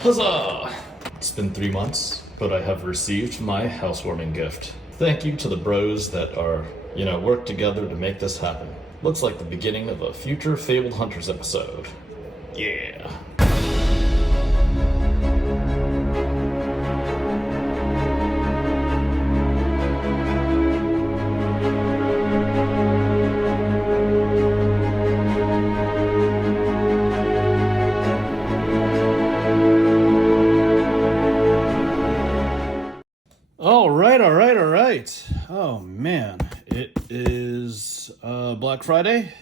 Huzzah! It's been 3 months, but I have received my housewarming gift. Thank you to the bros that are, work together to make this happen. Looks like the beginning of a future Fabled Hunters episode. Yeah. All right. Oh man, it is Black Friday.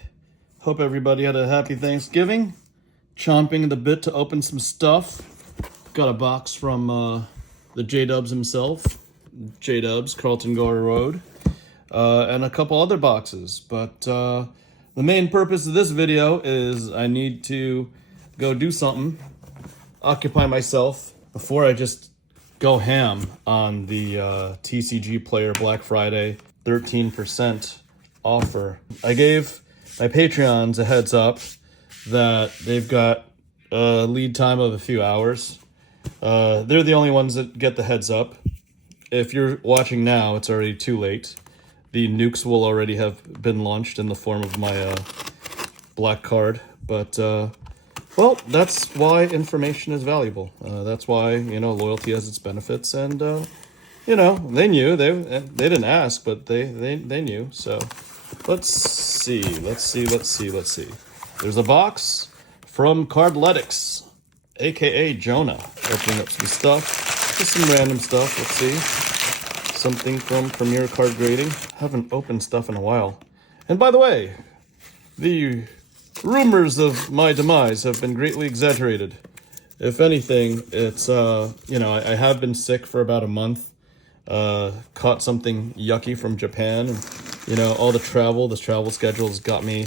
Hope everybody had a happy Thanksgiving. Chomping at the bit to open some stuff. Got a box from the J-Dubs himself, J-Dubs, Carlton Gore Road, and a couple other boxes. But the main purpose of this video is I need to go do something, occupy myself before I just go ham on the TCGPlayer Black Friday 13% offer. I gave my Patreons a heads up that they've got a lead time of a few hours. They're the only ones that get the heads up. If you're watching now, it's already too late. The nukes will already have been launched in the form of my black card. But well, that's why information is valuable. That's why, loyalty has its benefits. And, they knew. They didn't ask, but they knew. So let's see. There's a box from Cardletics, a.k.a. Jonah. Opening up some stuff. Just some random stuff. Let's see. Something from Premier Card Grading. Haven't opened stuff in a while. And by the way, the rumors of my demise have been greatly exaggerated. If anything, it's, I have been sick for about a month. Caught something yucky from Japan. And, all the travel schedules got me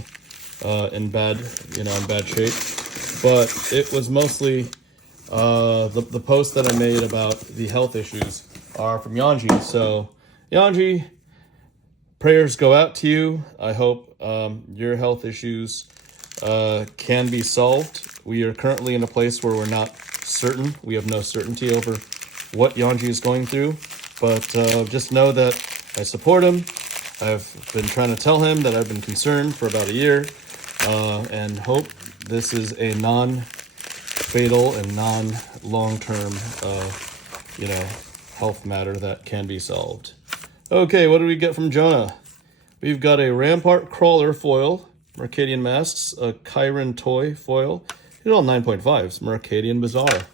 in bad shape. But it was mostly the post that I made about the health issues are from Yanji. So, Yanji, prayers go out to you. I hope your health issues can be solved. We are currently in a place where we're not certain. We have no certainty over what Yanji is going through. But just know that I support him. I've been trying to tell him that I've been concerned for about a year. And hope this is a non-fatal and non-long-term, health matter that can be solved. Okay, what do we get from Jonah? We've got a Rampart Crawler foil, Mercadian Masks, a Chiron Toy foil. These are all 9.5s, Mercadian Bazaar.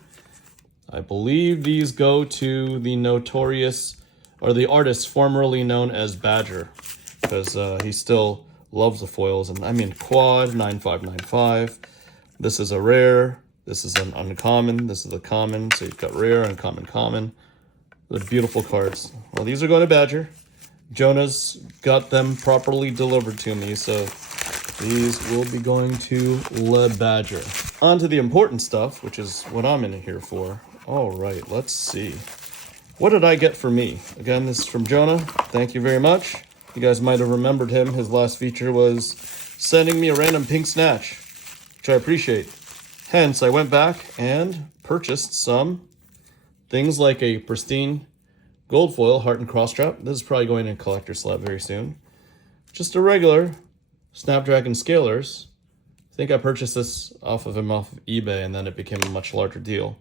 I believe these go to the notorious, or the artist formerly known as Badger, because he still loves the foils. And I mean quad, 9595. This is a rare, this is an uncommon, this is a common, so you've got rare, uncommon, common. They're beautiful cards. Well, these are going to Badger. Jonah's got them properly delivered to me, so these will be going to Le Badger. On to the important stuff, which is what I'm in here for. All right, let's see. What did I get for me? Again, this is from Jonah. Thank you very much. You guys might have remembered him. His last feature was sending me a random pink snatch, which I appreciate. Hence, I went back and purchased some things like a pristine gold foil heart and cross strap. This is probably going in a collector slab very soon. Just a regular Snapdragon Scalers. I think I purchased this off of eBay, and then it became a much larger deal.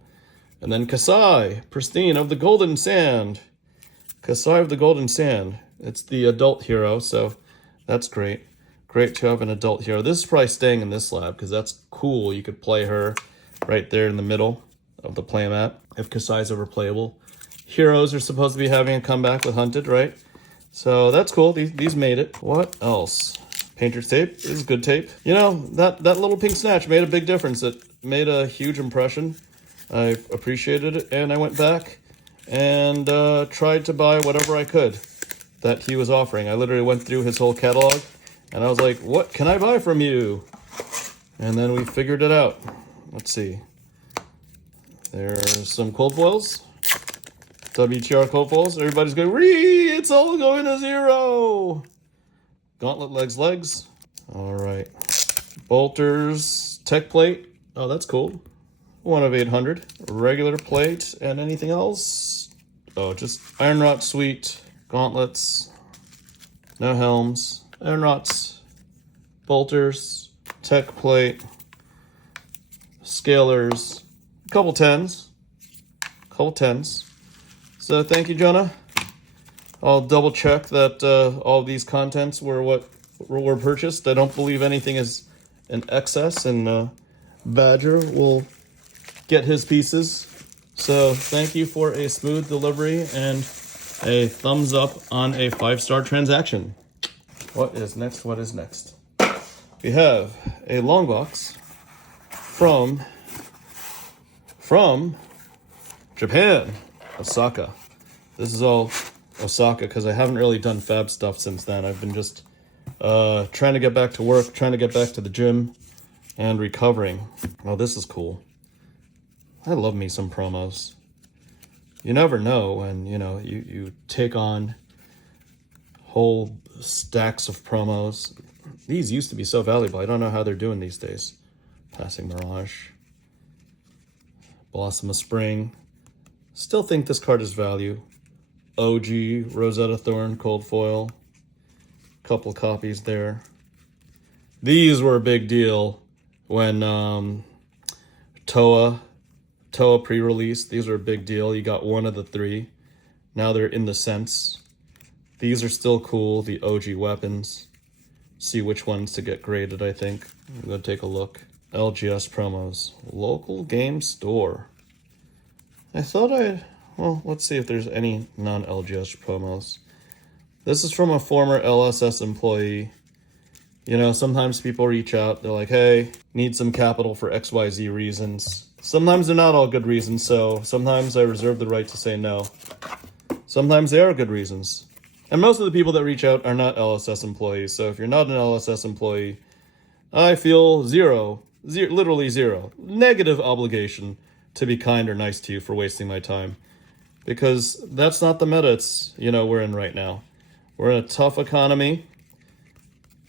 And then Kasai, pristine of the Golden Sand. Kasai of the Golden Sand. It's the adult hero, so that's great. Great to have an adult hero. This is probably staying in this slab because that's cool. You could play her right there in the middle of the playmat if Kasai's ever playable. Heroes are supposed to be having a comeback with Hunted, right? So that's cool. These made it. What else? Painter's tape. This is good tape. That little pink snatch made a big difference. It made a huge impression. I appreciated it, and I went back and tried to buy whatever I could that he was offering. I literally went through his whole catalog, and I was like, what can I buy from you? And then we figured it out. Let's see. There's some cold foils. WTR cold foils. Everybody's going, Ree! It's all going to 0! Gauntlet legs. All right. Bolter's tech plate. Oh, that's cool. 1 of 800. Regular plate and anything else? Oh, just iron rot suite, gauntlets, no helms, iron rots, bolters, tech plate, scalers, a couple tens. So thank you, Jonah. I'll double check that all of these contents were what were purchased. I don't believe anything is in excess, and Badger will get his pieces. So thank you for a smooth delivery and a thumbs up on a 5-star transaction. What is next? We have a long box from Japan, Osaka. This is all Osaka because I haven't really done fab stuff since then. I've been just trying to get back to work, trying to get back to the gym, and recovering. Oh, this is cool. I love me some promos. You never know when, you take on whole stacks of promos. These used to be so valuable. I don't know how they're doing these days. Passing Mirage. Blossom of Spring. Still think this card is value. OG, Rosetta Thorn, Cold Foil. Couple copies there. These were a big deal when Toa pre-released. These are a big deal. You got one of the 3. Now they're in the sense. These are still cool, the OG weapons. See which ones to get graded, I think. I'm going to take a look. LGS promos. Local game store. I thought well, let's see if there's any non-LGS promos. This is from a former LSS employee. Sometimes people reach out. They're like, hey, need some capital for XYZ reasons. Sometimes they're not all good reasons, so sometimes I reserve the right to say no. Sometimes they are good reasons. And most of the people that reach out are not LSS employees, so if you're not an LSS employee, I feel literally zero, negative obligation to be kind or nice to you for wasting my time. Because that's not the meta we're in right now. We're in a tough economy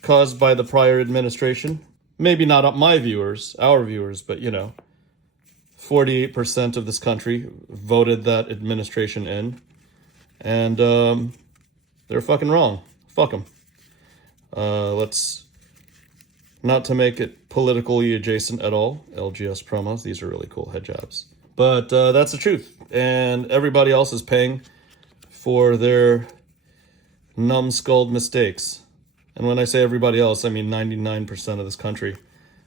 caused by the prior administration. Maybe not my viewers, our viewers, but 48% of this country voted that administration in. And they're fucking wrong. Fuck them. Let's, not to make it politically adjacent at all, LGS promos, these are really cool head jobs. But that's the truth. And everybody else is paying for their numbskulled mistakes. And when I say everybody else, I mean 99% of this country.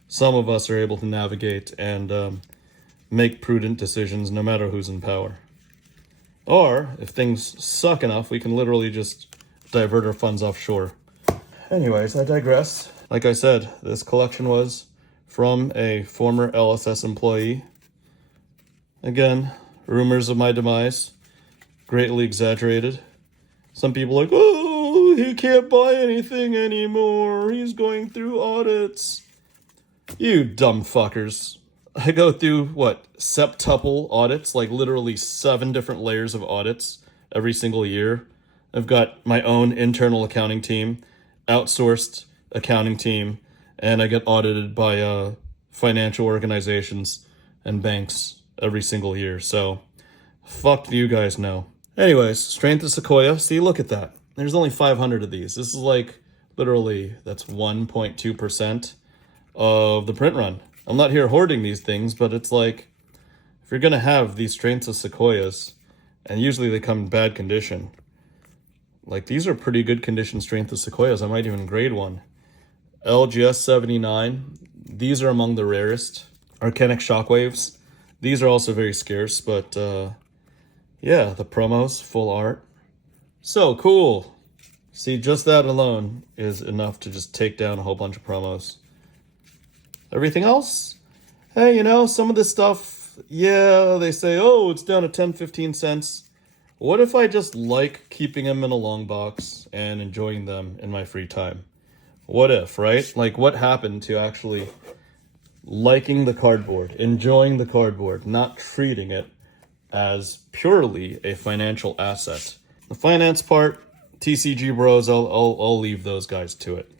Some of us are able to navigate and make prudent decisions no matter who's in power. Or, if things suck enough, we can literally just divert our funds offshore. Anyways, I digress. Like I said, this collection was from a former LSS employee. Again, rumors of my demise, greatly exaggerated. Some people are like, oh, he can't buy anything anymore. He's going through audits. You dumb fuckers. I go through, septuple audits, like literally 7 different layers of audits every single year. I've got my own internal accounting team, outsourced accounting team, and I get audited by financial organizations and banks every single year. So, fuck do you guys know. Anyways, Strength of Sequoia. See, look at that. There's only 500 of these. This is literally, that's 1.2% of the print run. I'm not here hoarding these things, but it's like, if you're going to have these Strengths of Sequoias, and usually they come in bad condition, these are pretty good condition Strength of Sequoias. I might even grade one. LGS 79. These are among the rarest. Arcanic Shockwaves. These are also very scarce, but yeah, the promos, full art. So cool. See, just that alone is enough to just take down a whole bunch of promos. Everything else? Hey, some of this stuff, yeah, they say, oh, it's down to 10, 15 cents. What if I just like keeping them in a long box and enjoying them in my free time? What if, right? What happened to actually liking the cardboard, enjoying the cardboard, not treating it as purely a financial asset? The finance part, TCG bros, I'll leave those guys to it.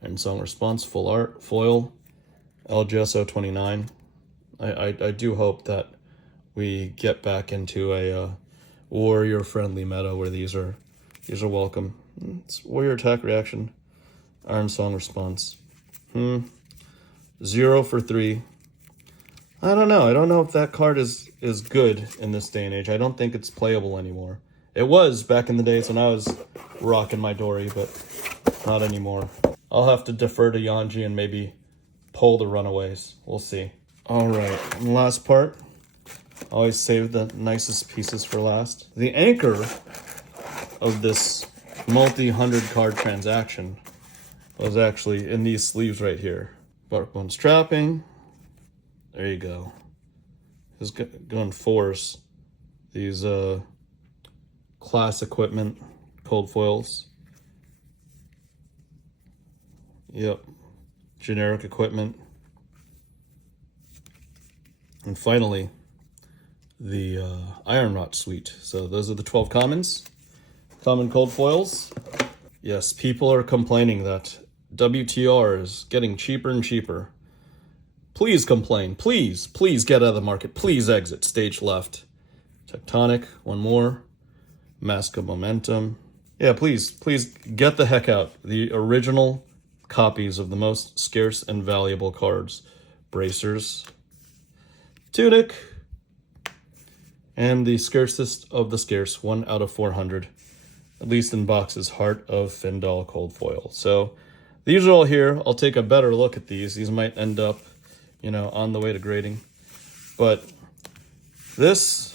And Song Response, full art, foil, LGS 029. I do hope that we get back into a warrior-friendly meta where these are welcome. It's warrior attack reaction, Iron Song response. 0 for 3. I don't know. I don't know if that card is good in this day and age. I don't think it's playable anymore. It was back in the days when I was rocking my Dory, but not anymore. I'll have to defer to Yanji and maybe pull the Runaways. We'll see. All right, and last part. Always save the nicest pieces for last. The anchor of this multi-hundred card transaction was actually in these sleeves right here. Barkbone strapping. There you go. Just going to force these class equipment cold foils. Yep. Generic equipment. And finally, the Iron Rot suite. So those are the 12 commons. Common cold foils. Yes, people are complaining that WTR is getting cheaper and cheaper. Please complain. Please get out of the market. Please exit. Stage left. Tectonic. One more. Mask of Momentum. Yeah, please get the heck out. The original copies of the most scarce and valuable cards. Bracers. Tunic. And the scarcest of the scarce. 1 out of 400. At least in boxes. Heart of Findal Cold Foil. So these are all here. I'll take a better look at these. These might end up, on the way to grading. But this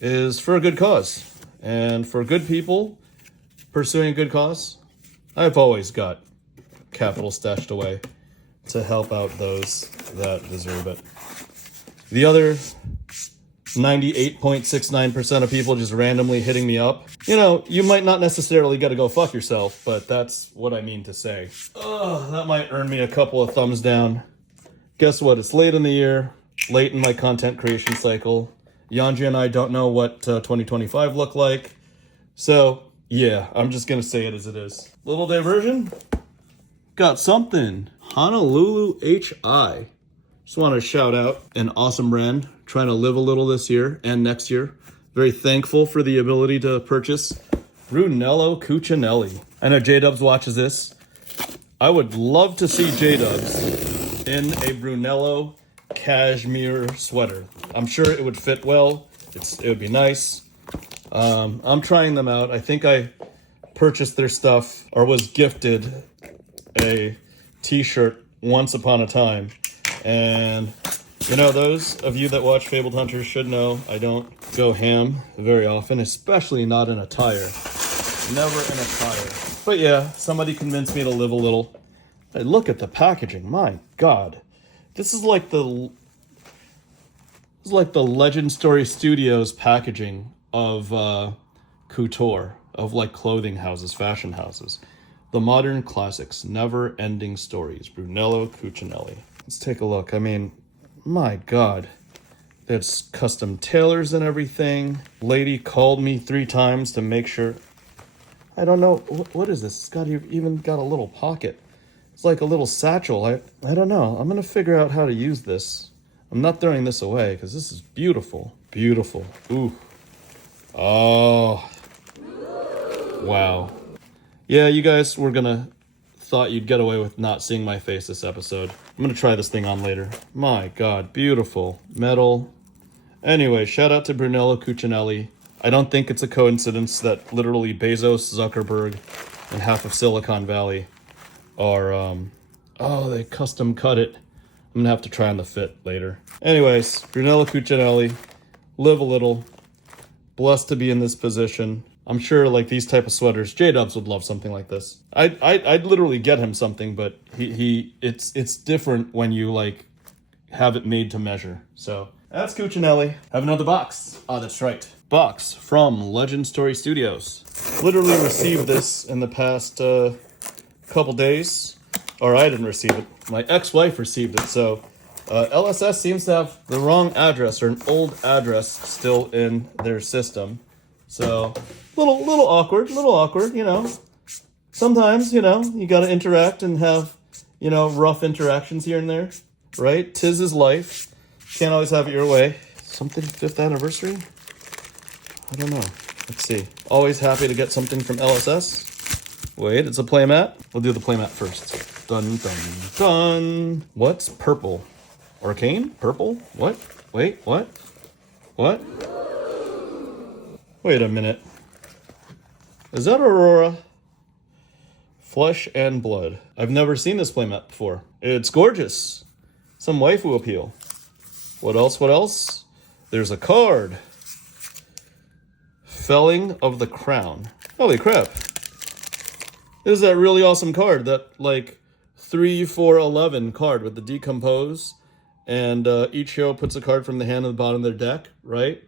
is for a good cause. And for good people pursuing a good cause, I've always got capital stashed away to help out those that deserve it. The other 98.69% of people just randomly hitting me up, you might not necessarily get to go fuck yourself, but that's what I mean to say. That might earn me a couple of thumbs down. Guess what? It's late in the year, late in my content creation cycle. Yanji and I don't know what 2025 look like. So, yeah, I'm just going to say it as it is. Little diversion. Got something. Honolulu HI. Just want to shout out an awesome brand. Trying to live a little this year and next year. Very thankful for the ability to purchase Brunello Cucinelli. I know J-Dubs watches this. I would love to see J-Dubs in a Brunello cashmere sweater. I'm sure it would fit well. It would be nice. I'm trying them out. I think I purchased their stuff or was gifted a t-shirt once upon a time. And those of you that watch FaBled Hunters should know I don't go ham very often, especially not in attire. Never in attire. But yeah, somebody convinced me to live a little. Hey, look at the packaging. My God. This is like the Legend Story Studios packaging of couture, of like clothing houses, fashion houses. The modern classics, never-ending stories. Brunello Cucinelli. Let's take a look. I mean, my God. It's custom tailors and everything. Lady called me 3 times to make sure. I don't know. What is this? It's even got a little pocket. It's like a little satchel. I don't know. I'm going to figure out how to use this. I'm not throwing this away because this is beautiful. Beautiful. Ooh. Oh. Wow. Yeah, you guys thought you'd get away with not seeing my face this episode. I'm going to try this thing on later. My God, beautiful. Metal. Anyway, shout out to Brunello Cucinelli. I don't think it's a coincidence that literally Bezos, Zuckerberg, and half of Silicon Valley are, they custom cut it. I'm going to have to try on the fit later. Anyways, Brunello Cucinelli, live a little. Blessed to be in this position. I'm sure like these type of sweaters, J-Dubs would love something like this. I'd literally get him something, but it's different when you like have it made to measure. So that's Cucinelli. Have another box. Oh, that's right. Box from Legend Story Studios. Literally received this in the past couple days, or I didn't receive it. My ex-wife received it. So LSS seems to have the wrong address or an old address still in their system. So little awkward, Sometimes, you got to interact and have, rough interactions here and there, right? 'Tis is life. Can't always have it your way. Something 5th anniversary? I don't know. Let's see. Always happy to get something from LSS. Wait, it's a playmat. We'll do the playmat first. Dun, dun, dun. What's purple? Arcane? Purple? What? Wait, what? What? Wait a minute. Is that Aurora? Flesh and Blood. I've never seen this playmat before. It's gorgeous. Some waifu appeal. What else? What else? There's a card. Felling of the Crown. Holy crap. This is that really awesome card. That, like, 3-4-11 card with the decompose. And each hero puts a card from the hand to the bottom of their deck, right?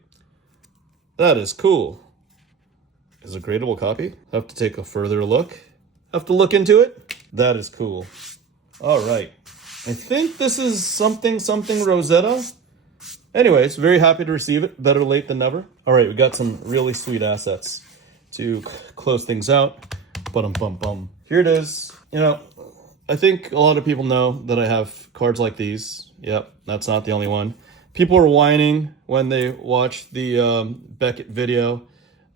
That is cool. Is it a gradable copy? Have to take a further look. Have to look into it. That is cool. All right. I think this is something Rosetta. Anyways, very happy to receive it. Better late than never. All right, we got some really sweet assets to close things out. Bum. Here it is. You know, I think a lot of people know that I have cards like these. Yep, that's not the only one. People were whining when they watched the Beckett video.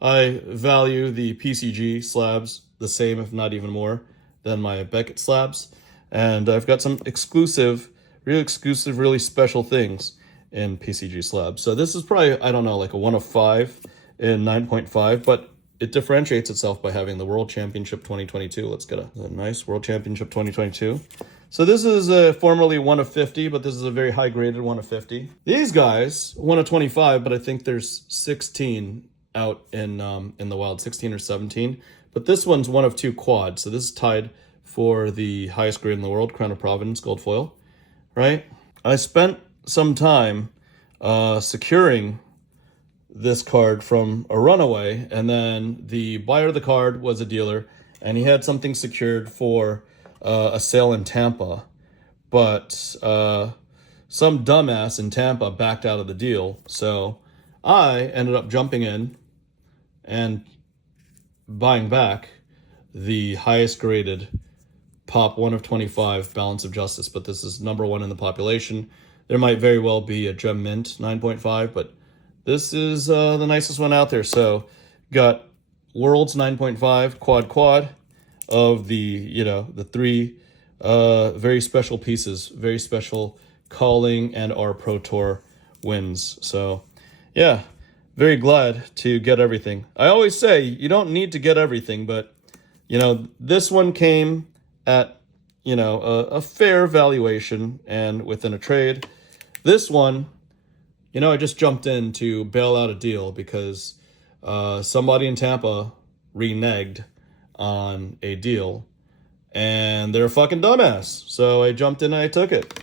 I value the PCG slabs the same, if not even more, than my Beckett slabs. And I've got some really special things in PCG slabs. So this is probably, I don't know, like a 1 of 5 in 9.5, but it differentiates itself by having the World Championship 2022. Let's get a nice World Championship 2022. So this is formerly 1 of 50, but this is a very high graded 1 of 50. These guys, 1 of 25, but I think there's 16 out in the wild, 16 or 17. But this one's 1 of 2 quad, so this is tied for the highest grade in the world, Crown of Providence gold foil, right? I spent some time securing this card from a runaway, and then the buyer of the card was a dealer, and he had something secured for a sale in Tampa, but some dumbass in Tampa backed out of the deal, so I ended up jumping in and buying back the highest graded Pop 1 of 25 Balance of Justice, but this is number 1 in the population. There might very well be a Gem Mint 9.5, but this is the nicest one out there. So got Worlds 9.5 quad of the, the 3 very special pieces, very special Calling and our Pro Tour wins. So yeah, very glad to get everything. I always say you don't need to get everything, but this one came at a fair valuation and within a trade. This one, I just jumped in to bail out a deal because somebody in Tampa reneged on a deal and they're a fucking dumbass. So I jumped in and I took it.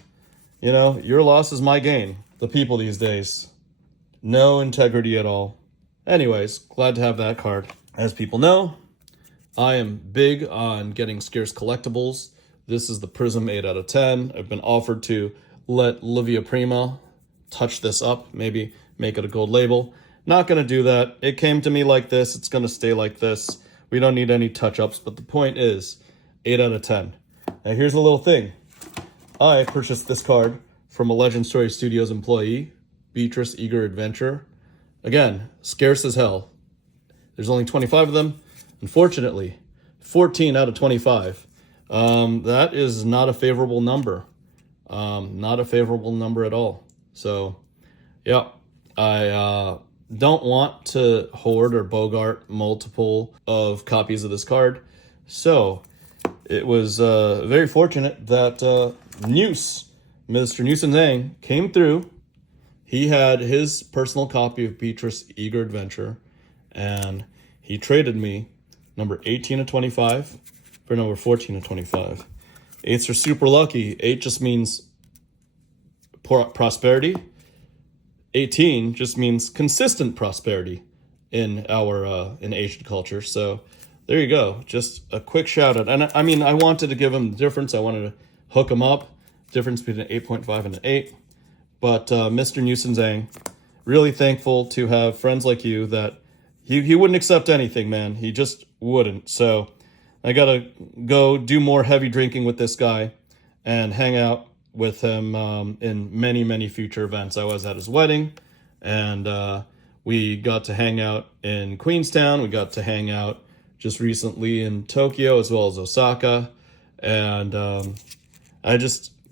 Your loss is my gain. The people these days, no integrity at all. Anyways, glad to have that card. As people know, I am big on getting scarce collectibles. This is the Prism 8 out of 10. I've been offered to let Livia Prima touch this up, maybe make it a gold label. Not going to do that. It came to me like this. It's going to stay like this. We don't need any touch-ups, but the point is 8 out of 10. Now here's a little thing. I purchased this card from a Legend Story Studios employee, Beatrice Eager Adventure. Again, scarce as hell. There's only 25 of them. Unfortunately, 14 out of 25. That is not a favorable number. Not a favorable number at all. So, yeah, I don't want to hoard or bogart multiple of copies of this card. So, it was very fortunate that Mr. Newson Zhang came through. He had his personal copy of Beatrice Eager Adventure, and he traded me number 18 of 25 for number 14 of 25. 8s are super lucky. 8 just means prosperity. 18 just means consistent prosperity in our in Asian culture. So there you go. Just a quick shout out. And I mean, I wanted to give him the difference. I wanted to hook him up. Difference between an 8.5 and an 8. But Mr. Newson Zhang, really thankful to have friends like you that he wouldn't accept anything, man. He just wouldn't. So I got to go do more heavy drinking with this guy and hang out with him in many, many future events. I was at his wedding, and we got to hang out in Queenstown. We got to hang out just recently in Tokyo as well as Osaka. And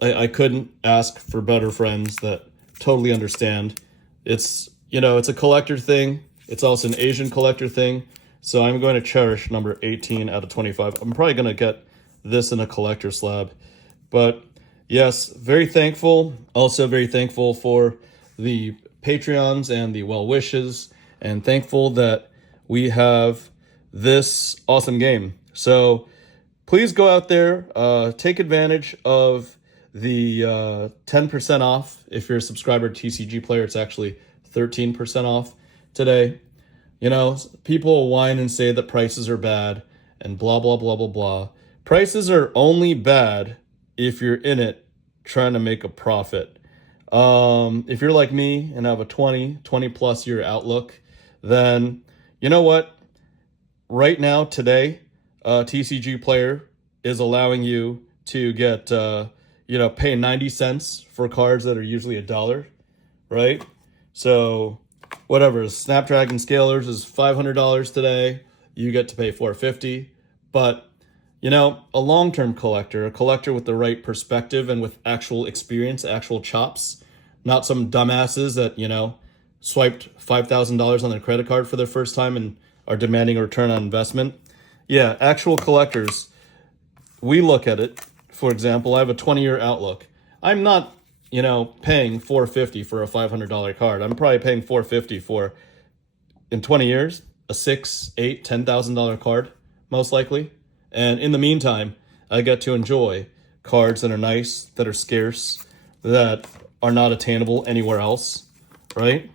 I couldn't ask for better friends that totally understand. It's, it's a collector thing. It's also an Asian collector thing. So I'm going to cherish number 18 out of 25. I'm probably going to get this in a collector slab. But yes, very thankful. Also very thankful for the Patreons and the well wishes, and thankful that we have this awesome game. So please go out there, take advantage of the 10% off. If you're a subscriber to TCGPlayer, it's actually 13% off today. People whine and say that prices are bad and blah, blah, blah, blah, blah. Prices are only bad if you're in it trying to make a profit. If you're like me and have a 20 plus year outlook, then you know what? Right now, today, TCGPlayer is allowing you to get, pay 90 cents for cards that are usually $1, right? So whatever, Snapdragon Scalers is $500 today. You get to pay $450. But, a long-term collector, a collector with the right perspective and with actual experience, actual chops, not some dumbasses that, swiped $5,000 on their credit card for their first time and are demanding a return on investment. Yeah, actual collectors, we look at it. For example, I have a 20-year outlook. I'm not, paying $450 for a $500 card. I'm probably paying $450 for, in 20 years, a $6,000, $8,000, $10,000 card, most likely. And in the meantime, I get to enjoy cards that are nice, that are scarce, that are not attainable anywhere else, right?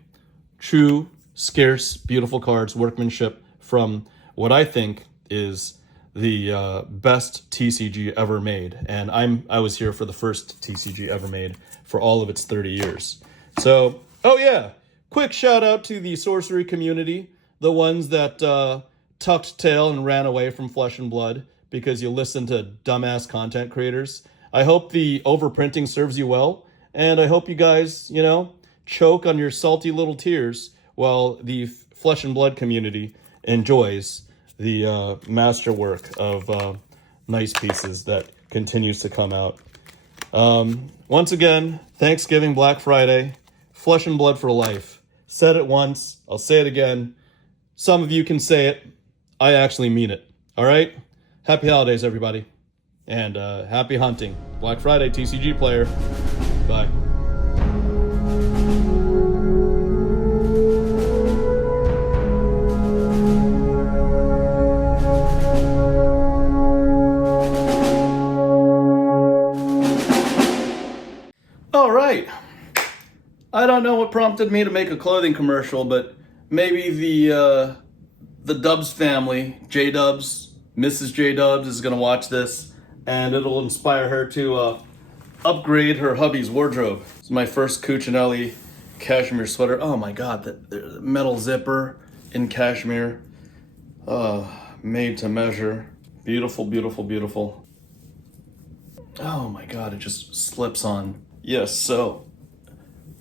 True, scarce, beautiful cards, workmanship from what I think is the best TCG ever made. And I was here for the first TCG ever made for all of its 30 years. So, oh yeah, quick shout out to the sorcery community, the ones that tucked tail and ran away from Flesh and Blood because you listen to dumbass content creators. I hope the overprinting serves you well, and I hope you guys, choke on your salty little tears while the Flesh and Blood community enjoys the masterwork of nice pieces that continues to come out. Once again, Thanksgiving, Black Friday, Flesh and Blood for life. Said it once, I'll say it again. Some of you can say it. I actually mean it. All right? Happy holidays, everybody. And happy hunting. Black Friday, TCGPlayer. Bye. All right. I don't know what prompted me to make a clothing commercial, but maybe the Dubs family, J-Dubs, Mrs. J-Dubs is going to watch this, and it'll inspire her to upgrade her hubby's wardrobe. It's my first Cucinelli cashmere sweater. Oh my God, the metal zipper in cashmere, made to measure. Beautiful, beautiful, beautiful. Oh my God, it just slips on. Yes, so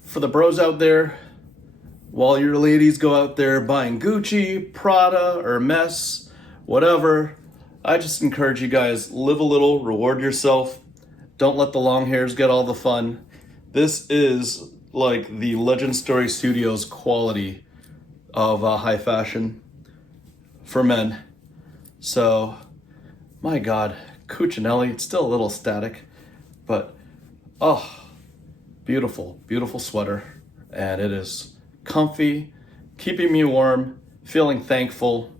for the bros out there, while your ladies go out there buying Gucci, Prada, Hermes, whatever, I just encourage you guys, live a little, reward yourself. Don't let the long hairs get all the fun. This is like the Legend Story Studios quality of high fashion for men. So, my God, Cucinelli, it's still a little static, but oh, beautiful, beautiful sweater. And it is comfy, keeping me warm, feeling thankful.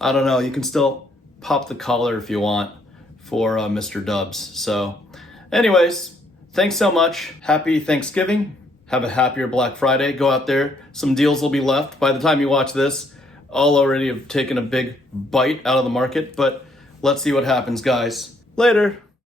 I don't know, you can still pop the collar if you want for Mr. Dubs. So anyways, thanks so much. Happy Thanksgiving. Have a happier Black Friday. Go out there. Some deals will be left. By the time you watch this, I'll already have taken a big bite out of the market, but let's see what happens, guys. Later.